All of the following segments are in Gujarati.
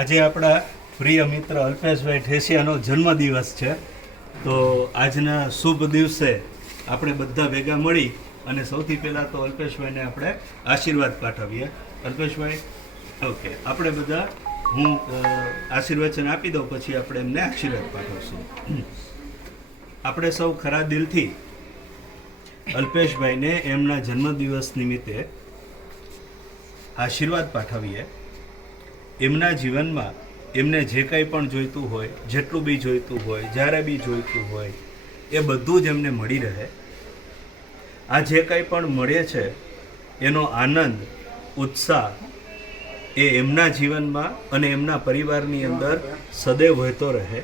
આજે આપણા પ્રિય મિત્ર અલ્પેશભાઈ ઠેસિયાનો જન્મદિવસ છે. તો આજના શુભ દિવસે આપણે બધા ભેગા મળી અને સૌથી પહેલાં તો અલ્પેશભાઈને આપણે આશીર્વાદ પાઠવીએ. અલ્પેશભાઈ, ઓકે, આપણે બધા હું આશીર્વચન આપી દઉં, પછી આપણે એમને આશીર્વાદ પાઠવશું. આપણે સૌ ખરા દિલથી અલ્પેશભાઈને એમના જન્મદિવસ નિમિત્તે આશીર્વાદ પાઠવીએ. એમના જીવનમાં એમને જે કંઈ પણ જોઈતું હોય, જેટલું બી જોઈતું હોય, જ્યારે બી જોઈતું હોય, એ બધું જ એમને મળી રહે. આ જે કંઈ પણ મળે છે એનો આનંદ, ઉત્સાહ એ એમના જીવનમાં અને એમના પરિવારની અંદર સદૈવ વહેતો રહે.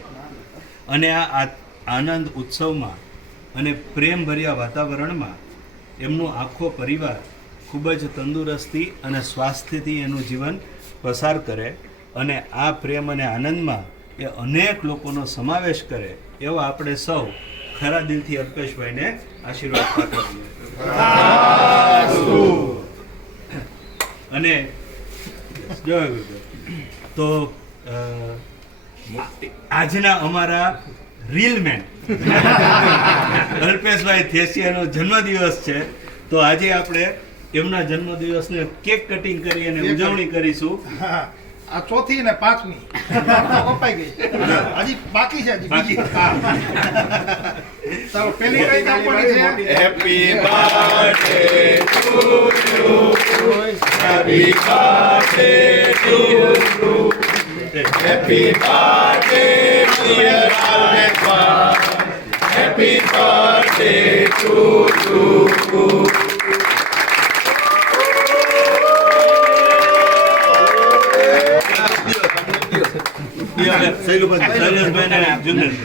અને આ આનંદ ઉત્સવમાં અને પ્રેમભર્યા વાતાવરણમાં એમનો આખો પરિવાર ખૂબ જ તંદુરસ્તી અને સ્વાસ્થ્યથી એનું જીવન પસાર કરે અને આ પ્રેમ અને આનંદમાં એ અનેક લોકોનો સમાવેશ કરે એવા આપણે સૌ ખરા દિલથી અલ્પેશભાઈને આશીર્વાદ પાઠવીએ. અને તો આજના અમારા રીલ મેન અલ્પેશભાઈ ઠેસિયાનો જન્મદિવસ છે. તો આજે આપણે એમના જન્મદિવસને કેક કટિંગ કરી અને ઉજવણી કરીશું. આ ચોથી ને પાંચમી કપાઈ ગઈ, હજી બાકી છે, હજી બીજી. ચાલો પેલી કઈ કાપવાની છે? Happy birthday to you, happy birthday to you, happy birthday dear Alpesh, happy birthday to you. શૈલેષભાઈને જુનેશ